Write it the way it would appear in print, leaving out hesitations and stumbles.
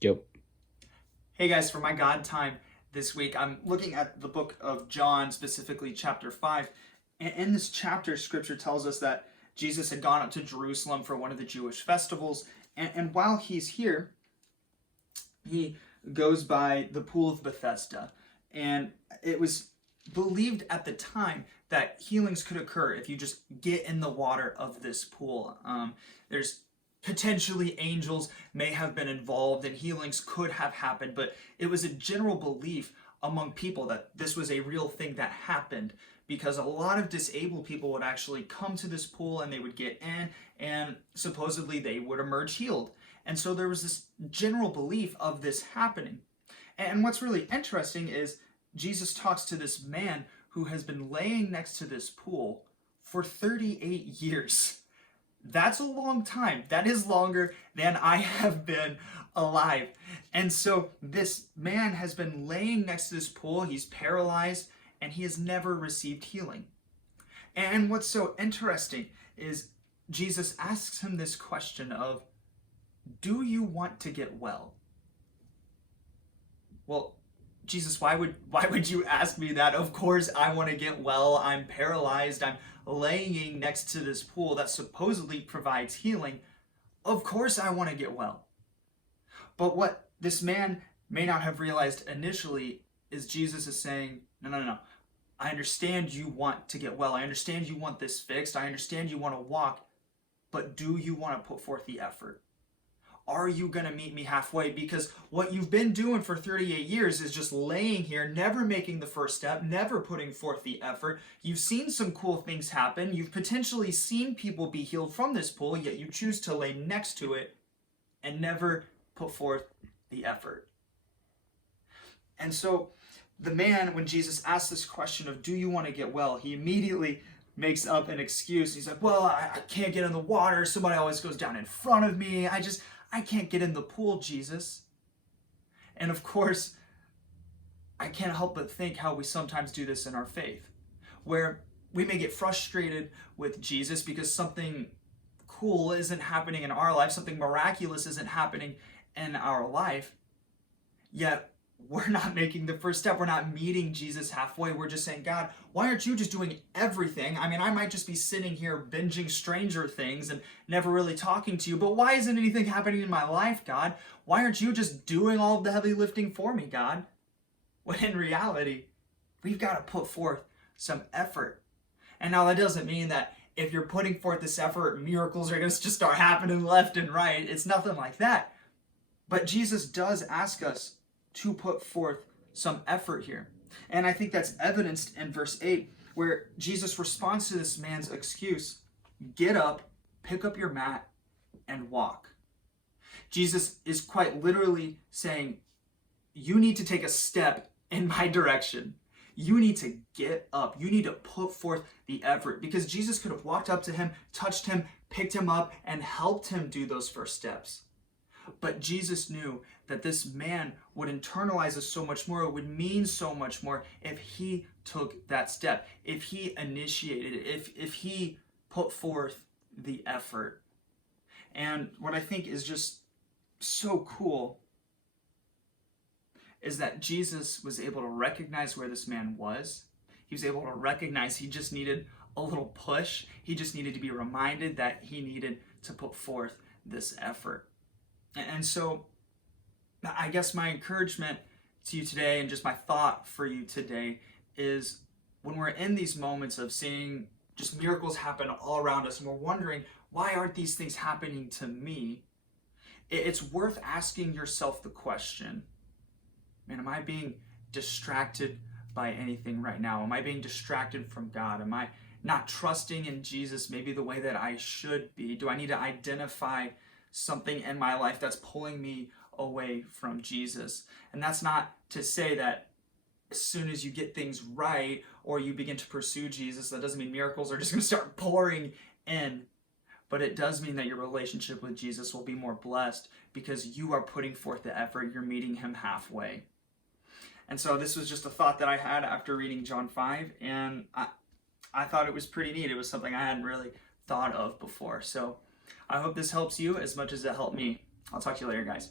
Yep. Hey guys, for my God time this week, I'm looking at the book of John, specifically chapter 5. And in this chapter, scripture tells us that Jesus had gone up to Jerusalem for one of the Jewish festivals. And while he's here, he goes by the Pool of Bethesda. And it was believed at the time that healings could occur if you just get in the water of this pool. There's potentially angels may have been involved and healings could have happened, but it was a general belief among people that this was a real thing that happened because a lot of disabled people would actually come to this pool and they would get in and supposedly they would emerge healed. And so there was this general belief of this happening. And what's really interesting is Jesus talks to this man who has been laying next to this pool for 38 years. That's a long time. That is longer than I have been alive. And so this man has been laying next to this pool. He's paralyzed and he has never received healing. And what's so interesting is Jesus asks him this question of, do you want to get well? Well, Jesus, why would you ask me that? Of course I want to get well. I'm paralyzed. I'm laying next to this pool that supposedly provides healing. Of course I want to get well. But what this man may not have realized initially is Jesus is saying, no. I understand you want to get well. I understand you want this fixed. I understand you want to walk. But do you want to put forth the effort? Are you going to meet me halfway? Because what you've been doing for 38 years is just laying here, never making the first step, never putting forth the effort. You've seen some cool things happen. You've potentially seen people be healed from this pool, yet you choose to lay next to it and never put forth the effort. And so the man, when Jesus asked this question of, do you want to get well? He immediately makes up an excuse. He's like, well, I can't get in the water. Somebody always goes down in front of me. I can't get in the pool, Jesus. And of course, I can't help but think how we sometimes do this in our faith, where we may get frustrated with Jesus because something cool isn't happening in our life, something miraculous isn't happening in our life, yet we're not making the first step. We're not meeting Jesus halfway. We're just saying, God, why aren't you just doing everything? I mean, I might just be sitting here binging Stranger Things and never really talking to you, but why isn't anything happening in my life, God? Why aren't you just doing all of the heavy lifting for me, God? When in reality, we've got to put forth some effort. And now that doesn't mean that if you're putting forth this effort, miracles are going to just start happening left and right. It's nothing like that. But Jesus does ask us to put forth some effort here. And I think that's evidenced in verse 8, where Jesus responds to this man's excuse, get up, pick up your mat, and walk. Jesus is quite literally saying, you need to take a step in my direction. You need to get up. You need to put forth the effort, because Jesus could have walked up to him, touched him, picked him up, and helped him do those first steps. But Jesus knew that this man would internalize this so much more, it would mean so much more if he took that step, if he initiated it, if he put forth the effort. And what I think is just so cool is that Jesus was able to recognize where this man was. He was able to recognize he just needed a little push. He just needed to be reminded that he needed to put forth this effort. And so I guess my encouragement to you today, and just my thought for you today, is when we're in these moments of seeing just miracles happen all around us and we're wondering, why aren't these things happening to me? It's worth asking yourself the question, man, am I being distracted by anything right now? Am I being distracted from God? Am I not trusting in Jesus maybe the way that I should be? Do I need to identify something in my life that's pulling me away from Jesus? And that's not to say that as soon as you get things right or you begin to pursue Jesus, that doesn't mean miracles are just going to start pouring in. But it does mean that your relationship with Jesus will be more blessed because you are putting forth the effort. You're meeting him halfway. And so this was just a thought that I had after reading John 5, and I thought it was pretty neat. It was something I hadn't really thought of before. So I hope this helps you as much as it helped me. I'll talk to you later, guys.